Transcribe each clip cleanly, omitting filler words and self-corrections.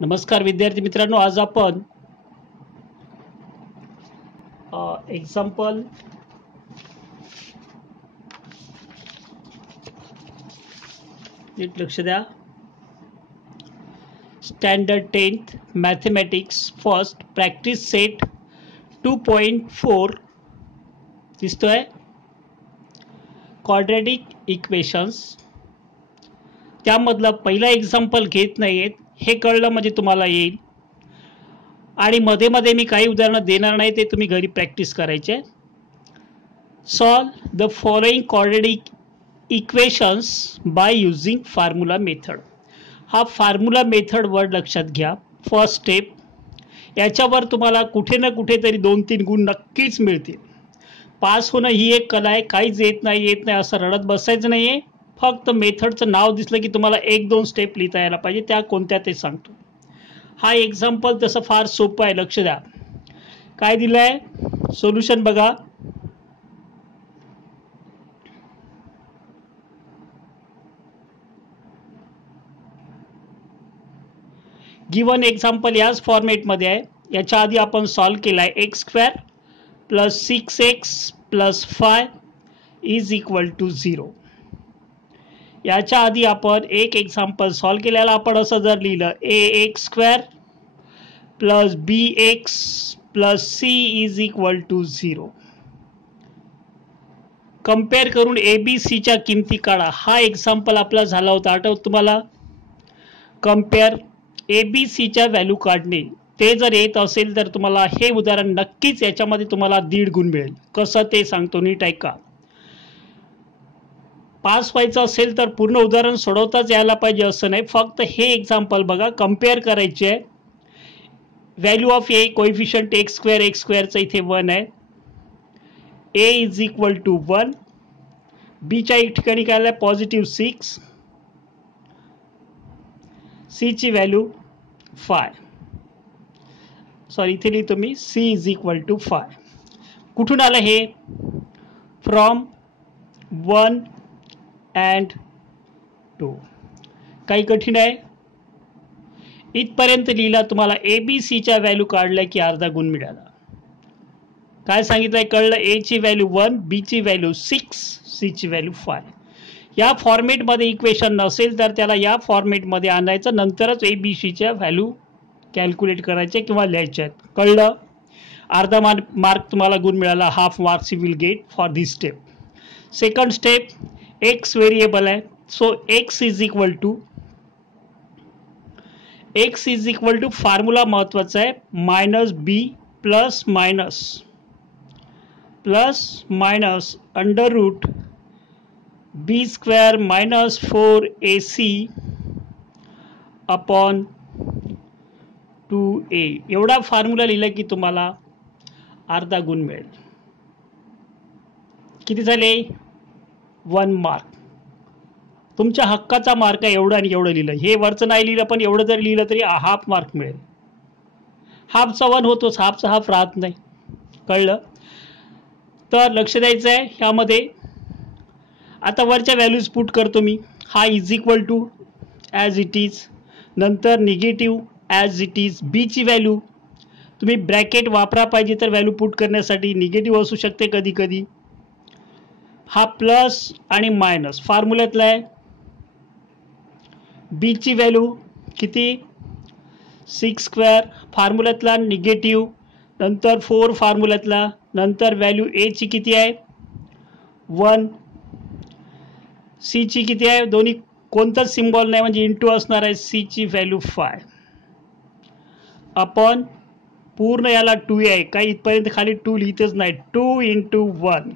नमस्कार विद्यार्थी मित्रांनो, आज आपण एक्झाम्पल नीट लक्ष द्या. Standard 10th mathematics first practice set 2.4 दिसतोय. क्वाड्रॅटिक इक्वेशन्स त्यामधला पहिला एक्झाम्पल घेत नाहीयेत, हे कळलं म्हणजे तुम्हाला येईल. आणि मध्ये मध्ये मी काही उदाहरणं देणार नाही, ते तुम्ही घरी प्रॅक्टिस करायचे. Solve the following quadratic equations by using formula method. हा फॉर्म्युला मेथड वर्ड लक्षात घ्या. फर्स्ट स्टेप, याच्यावर तुम्हाला कुठे ना कुठेतरी 2-3 गुण नक्कीच मिळतील. पास होणं ही एक कला आहे. काहीच येत नाही असं रडत बसायचं नाही आहे. फक्त मेथडचं नाव दिसलं की तुम्हाला 1-2 स्टेप लिहिता यायला पाहिजे. त्या कोणत्या ते सांगतो. हा एक्झाम्पल तसं फार सोपं आहे, लक्ष द्या. काय दिलं आहे सोल्युशन बघा. गिवन एक्झाम्पल याच फॉर्मेटमध्ये आहे. याच्या आधी आपण सॉल्व केला आहे. x² + 6x + 5 = 0. याच्या आधी आपण एक एक्झाम्पल सॉल्व केल्याला आपण असं जर लिहिलं ax² + bx + c = 0. कंपेअर करून abcच्या किमती काढा. हा एक्झाम्पल आपला झाला होता, आठवत तुम्हाला. कंपेअर ABCच्या व्हॅल्यू काढणे. ते जर येत असेल तर तुम्हाला हे उदाहरण नक्कीच याच्यामध्ये तुम्हाला 1.5 गुण मिळेल. कसं ते सांगतो, नीट ऐका. पास व्हायचं असेल तर पूर्ण उदाहरण सोडवताच यायला पाहिजे असं नाही. फक्त हे एक्झाम्पल बघा, कंपेअर करायचे आहे. Value of A coefficient x² इथे 1 आहे. a = 1. बीच्या एक ठिकाणी काय आलं, +6. c ची व्हॅल्यू 5. सॉरी, इथे लिहितो मी c = 5. कुठून आलं हे? From 1 and 2. काही कठीण आहे? इथपर्यंत लिहिला. तुम्हाला ABCच्या व्हॅल्यू काढल्या की अर्धा गुण मिळाला. काय सांगितलंय कळलं? a ची व्हॅल्यू 1, b ची व्हॅल्यू 6, c ची व्हॅल्यू 5. या फॉर्मेटमध्ये इक्वेशन नसेल तर त्याला या फॉर्मेटमध्ये आणायचं, नंतरच ABCच्या व्हॅल्यू कॅल्क्युलेट करायचे किंवा लिहायचे आहेत. कळलं? अर्धा मार्क तुम्हाला गुण मिळाला. Half marks you will get for this step. Second step, x variable आहे. सो x = फॉर्म्युला महत्वाचा आहे. -b plus under root b² - 4ac upon 2a. एवढा फॉर्म्युला लिहिला की तुम्हाला अर्धा गुण मिळेल. किती झाले? 1 मार्क. तुमच्या हक्काचा मार्क आहे. एवढं आणि एवढं लिहिलं. हे वरचं नाही लिहिलं, पण एवढं जर लिहिलं तरी हाफ मार्क मिळेल. हाफचा 1 होतोच, हाफचा हाफ राहत नाही. कळलं? तर लक्ष द्यायचं आहे ह्यामध्ये. आता वरच्या व्हॅल्यूज पुट करतो मी. हा = ॲज इट इज, नंतर निगेटिव्ह ॲज इट इज. बी ची व्हॅल्यू तुम्ही ब्रॅकेट वापरा पाहिजे तर व्हॅल्यू पुट करण्यासाठी. निगेटिव्ह असू शकते कधी कधी. हा प्लस आणि मायनस फॉर्म्युल्यातला आहे. बी ची व्हॅल्यू किती? 6² फॉर्म्युल्यातला, निगेटिव्ह, नंतर 4 फॉर्म्युल्यातला, नंतर व्हॅल्यू ए ची किती आहे? 1. सी ची किती आहे? दोन्ही कोणताच सिम्बॉल नाही म्हणजे इंटू असणार आहे. सी ची व्हॅल्यू 5 अपॉन पूर्ण याला 2 आहे. काही इथपर्यंत खाली 2 लिहितच नाही. 2 × 1.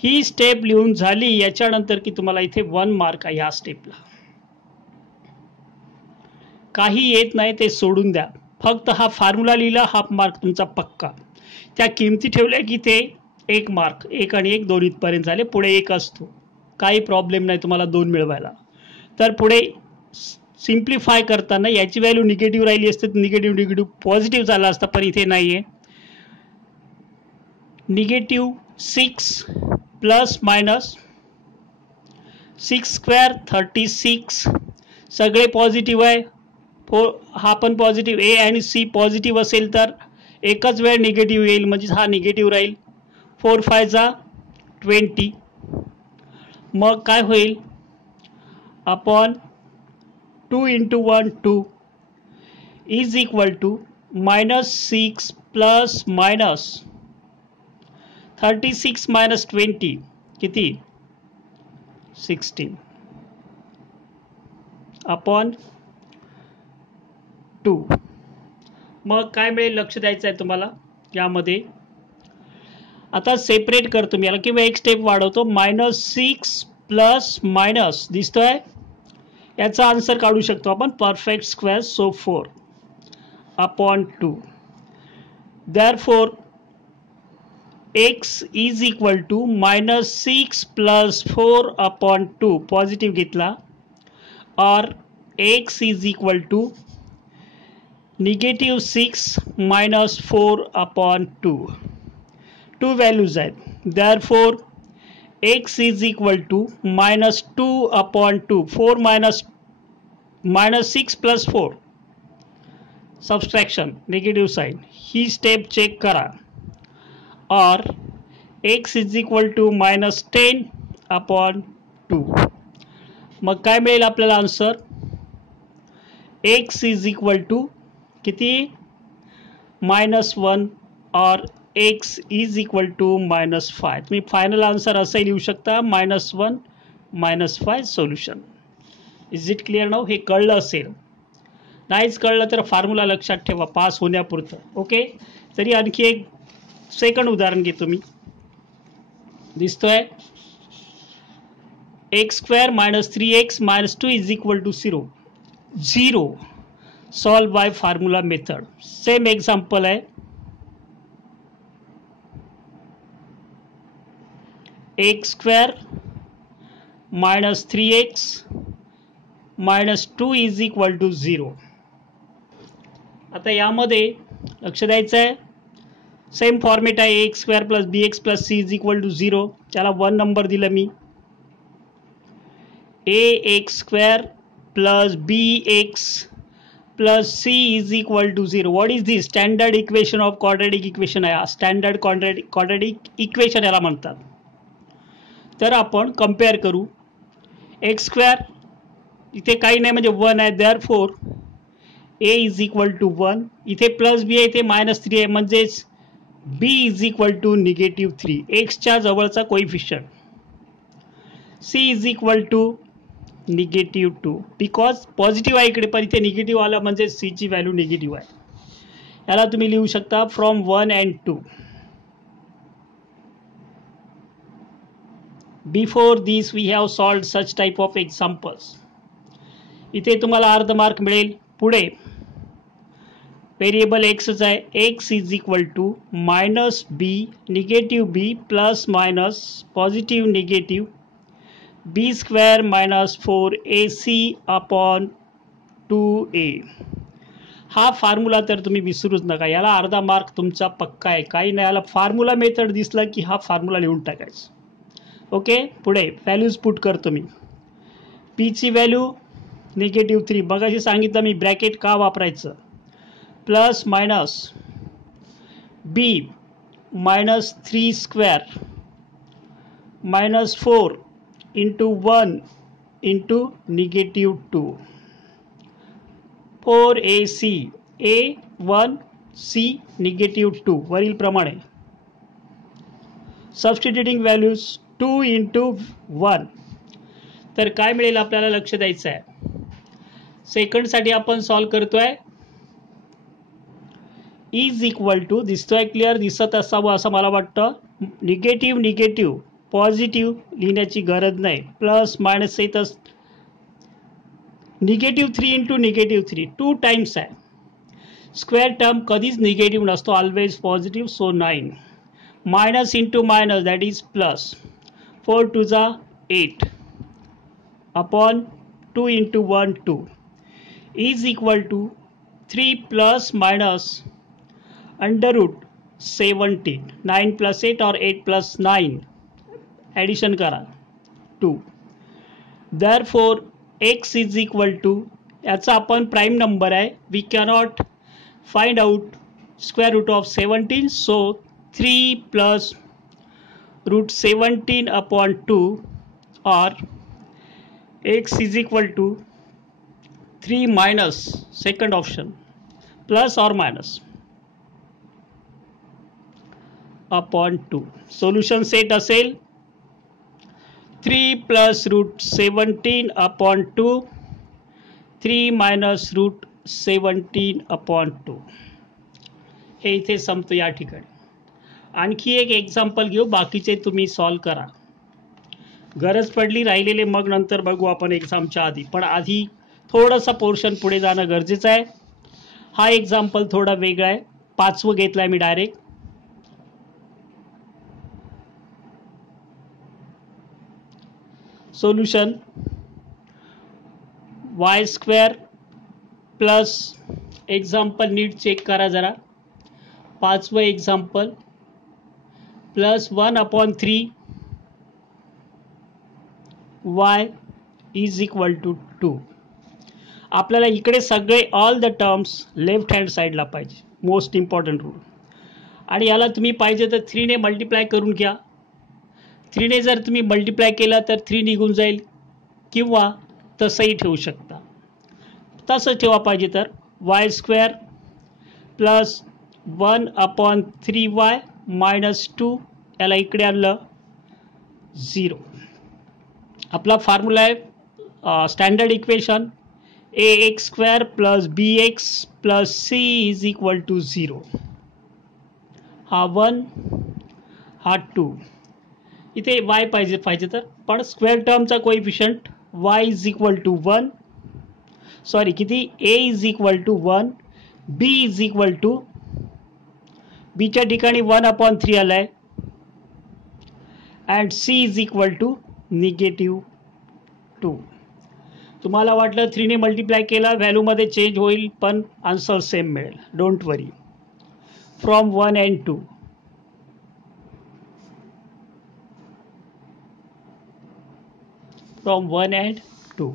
ही स्टेप लिहून झाली याच्यानंतर की तुम्हाला इथे 1 मार्क आहे ह्या स्टेपला. काही येत नाही ते सोडून द्या. फक्त हा फॉर्म्युला लिहिला, हाफ मार्क तुमचा पक्का. त्या किमती ठेवल्या की ते 1 मार्क. 1 आणि 1 दोन इथपर्यंत झाले. पुढे 1 असतो, काही प्रॉब्लेम नाही तुम्हाला 2 मिळवायला. तर पुढे सिम्प्लिफाय करताना याची व्हॅल्यू निगेटिव्ह राहिली असते, निगेटिव्ह पॉझिटिव्ह झाला असता, पण इथे नाही आहे. -6 ± 6² 36. सगळे पॉझिटिव्ह आहे. हा पण पॉझिटिव्ह, ए आणि सी पॉझिटिव्ह असेल तर एकच वेळ निगेटिव्ह येईल, म्हणजे हा निगेटिव्ह राहील. 4 5 जा 20. मग काय होईल, upon 2 × 1 2 is equal to -6 plus minus 36 minus 20 किती 16 अपॉन 2. मग काय मिळेल लक्ष द्यायचं आहे तुम्हाला यामध्ये. आता सेपरेट करतो मी याला किंवा एक स्टेप वाढवतो. -6 प्लस मायनस दिसतोय, याचा आन्सर काढू शकतो आपण perfect square. So 4 upon 2. Therefore x is equal to -6 plus 4 upon 2 positive घेतला, or x is equal to -6 minus 4 upon 2. 2 values आहेत. Therefore x is equal to -2 upon 2. 4 -6 plus 4 subtraction negative side, ही step check करा. Or x is equal to -10 upon 2. मग काय मिळेल आपल्याला answer, x is equal to किती -1 और x is equal to -5. तुम्ही फायनल आन्सर असंही लिहू शकता, -1 -5 solution. Is it clear now. हे कळलं असेल, नाहीच कळलं तर फॉर्म्युला लक्षात ठेवा पास होण्यापुरतं. ओके. तरी आणखी एक सेकंड उदाहरण घेतो मी. दिसतोय x² -3x -2 is equal to 0. 0 solve by formula method. Same example आहे. x² -3x -2 is equal to 0. आता यामध्ये लक्ष द्यायचं आहे, सेम फॉर्मेट आहे. x² + bx + c is equal to 0. त्याला 1 नंबर दिला मी. ax² + bx + c is equal to 0. What is this, standard equation of quadratic equation आहे. स्टँडर्ड क्वाड्रॅटिक इक्वेशन याला म्हणतात. तर आपण कंपेअर करू. x² इथे काही नाही म्हणजे 1 आहे. Therefore a is equal to 1. इथे प्लस b आहे, इथे -3 आहे, म्हणजेच b इज इक्वल टू -3. एक्सच्या जवळचा coefficient. c is equal to -2 because positive आहे इकडे, पण इथे निगेटिव्ह आलं म्हणजे c ची व्हॅल्यू निगेटिव्ह आहे. याला तुम्ही लिहू शकता from 1 and 2. Before this we have solved such type of examples. इथे तुम्हाला अर्ध मार्क मिळेल. पुढे व्हेरिएबल एक्सच आहे. x is equal to -b -b plus minus positive negative b² -4ac upon 2a. हा फॉर्म्युला तर तुम्ही विसरूच नका. याला अर्धा मार्क तुमचा पक्का आहे. काही नाही, याला फॉर्म्युला मेथड दिसला की हा फॉर्म्युला लिहून टाकायचा. ओके. पुढे व्हॅल्यूज पुट करतो मी. p ची व्हॅल्यू -3. मगाशी सांगितलं मी ब्रॅकेट का वापरायचं. Plus minus b -3² -4 into 1 into -2. 4ac a 1 c -2 वरील प्रमाणे. Substituting values 2 × 1. तर काय मिळेल आपल्याला लक्ष द्यायचं आहे. सेकंडसाठी आपण सॉल्व करतोय. इज इक्वल टू दिसतोय, क्लिअर दिसत असावं असं मला वाटतं. निगेटिव्ह पॉझिटिव्ह लिहिण्याची गरज नाही. प्लस मायनस येतच. -3 × -3 2 टाइम्स आहे. स्क्वेअर टर्म कधीच निगेटिव्ह नसतो, always positive. So 9 minus into minus that is plus. 4 2 जा 8 upon 2 × 1 2 is equal to 3 plus minus √17. 9 + 8 और 8 + 9 एडिशन करा 2. Therefore x is equal to याचा आपण प्राईम नंबर आहे. We cannot find out square root of 17. So 3 plus root 17 upon 2 or x is equal to 3 minus second option plus or minus upon 2. Solution set असेल 3 plus root 17 upon 2, 3 minus root 17 upon 2. हे इथे संपतो या ठिकाणी. आणखी एक example घेऊ, बाकीचे तुम्ही सॉल्व करा. गरज पडली राहिलेले मग नंतर बघू आपण एक्झामच्या आधी, पण आधी थोडंसं पोर्शन पुढे जाणं गरजेचं आहे. हा एक्झाम्पल थोडा वेगळा आहे, 5वं घेतलाय मी direct. Solution y square plus example नीट चेक करा जरा. 5वं example plus 1 upon 3 y is equal to 2. आपल्याला इकडे सगळे all the terms left hand साईडला पाहिजे, मोस्ट इम्पॉर्टंट रूल. आणि याला तुम्ही पाहिजे तर 3 ने मल्टिप्लाय करून घ्या. 3 ने जर तुम्ही मल्टिप्लाय केला तर 3 निघून जाईल, किंवा तसंही ठेवू शकता. तसं ठेवा पाहिजे तर Y square plus 1 upon 3y minus 2, याला इकडे आणलं 0. आपला फॉर्म्युला आहे standard equation ax² plus bx plus c is equal to 0. हा 1 हा 2. इथे y पाहिजे तर, पण स्क्वेअर टर्मचा coefficient y is equal to 1, sorry किती, a is equal to 1, b is equal to, बीच्या ठिकाणी 1 अपॉन 3 आलाय, and c is equal to negative 2. तुम्हाला वाटलं 3 ने मल्टिप्लाय केला व्हॅल्यूमध्ये चेंज होईल, पण आन्सर सेम मिळेल. Don't worry. From 1 and 2. From 1 and 2.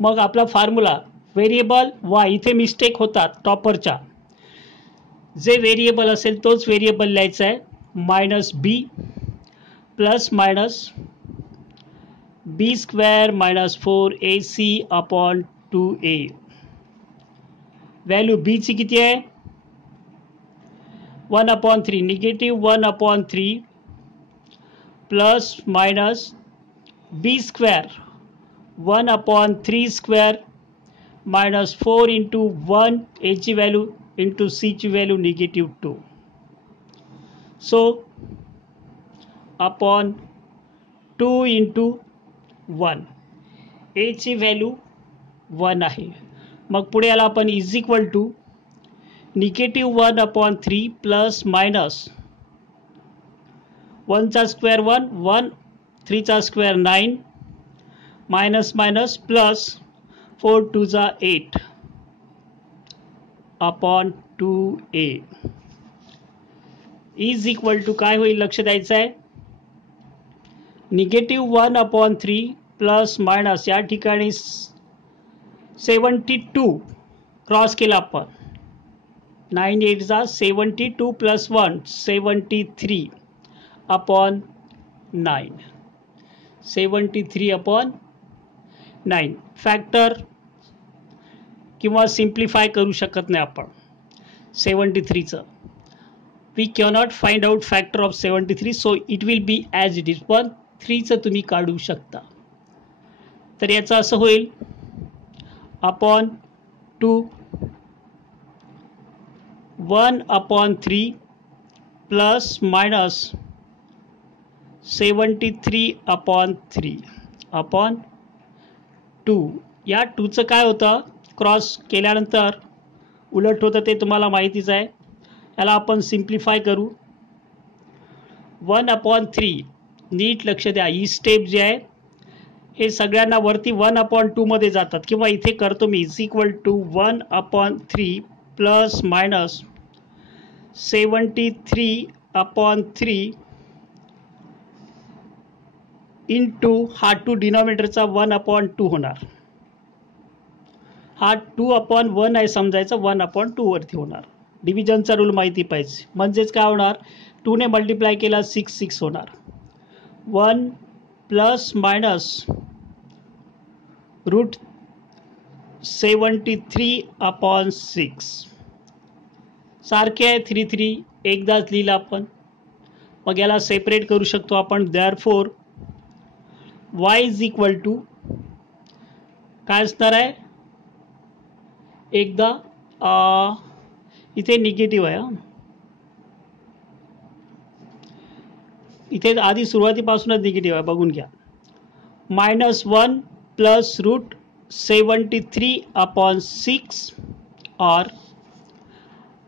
मग आपला फॉर्म्युला व्हेरिएबल y, इथे मिस्टेक होतात टॉपरच्या. जे व्हेरिएबल असेल तोच व्हेरिएबल लिहायचा आहे. Minus b plus minus b² minus 4ac upon 2a. Value b ची किती आहे, 1 upon 3, negative 1 upon 3 plus minus b² 1 upon 3² minus 4 into 1 a ची व्हॅल्यू इंटू c ची value negative 2. So upon 2 into 1, a ची value 1 आहे. मग पुढे याला आपण is equal to negative 1 upon 3 plus minus 1 चा स्क्वेअर 1, 1 3 चा स्क्वेअर 9, मायनस मायनस प्लस 4 2 जा 8 upon 2a is equal to काय होईल लक्ष द्यायचं आहे, निगेटिव्ह 1 अपॉन 3 प्लस मायनस या ठिकाणी 72 क्रॉस केला आपण, 9 8 जा 72 प्लस 1 73 अपॉन 9, 73 अपॉन 9. फॅक्टर किंवा सिम्प्लिफाय करू शकत नाही आपण 73चं. We cannot find out factor of 73, so it will be as it is. पण 3चं तुम्ही काढू शकता. तर याचं असं होईल upon 2 1 upon 3 plus minus 73 upon 3 upon 2. या 2चं काय होतं, क्रॉस केल्यानंतर उलट होतं ते तुम्हाला माहितीच आहे. याला आपण सिम्प्लिफाय करू. 1 अपॉन 3, नीट लक्ष द्या, ही स्टेप जी आहे हे सगळ्यांना वरती 1 अपॉन 2 मध्ये जातात, किंवा इथे करतो मी is equal to 1 upon 3 plus minus 73 upon 3 into हा 2 डिनॉमिनेटरचा 1 अपॉन 2 होणार. हा 2/1 आहे समजायचा, 1/2 वरती होणार. डिव्हिजनचा रूल माहिती पाहिजे, म्हणजेच काय होणार, 2 ने मल्टिप्लाय केला 6 होणार. 1 प्लस मायनस रूट 73/6 सारखे आहे. 3 एकदाच लिहिलं आपण. मग याला सेपरेट करू शकतो आपण. Therefore y is equal to काय असणार आहे, एकदा इथे निगेटिव्ह आहे, इथे आधी सुरुवातीपासूनच निगेटिव्ह आहे, बघून घ्या. -1 प्लस रूट 73/6 और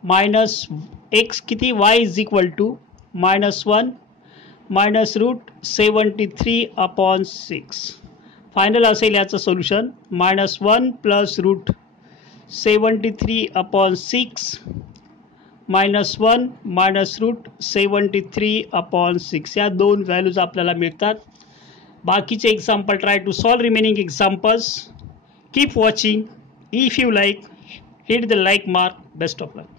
मायनस एक्स किती, y is equal to -1 minus root 73/6. Final असेल याचं solution -1 plus root 73/6 -1 minus root 73/6. या दोन व्हॅल्यूज आपल्याला मिळतात. बाकीचे example try to solve remaining examples. Keep watching. If you like, hit the like mark. Best of luck.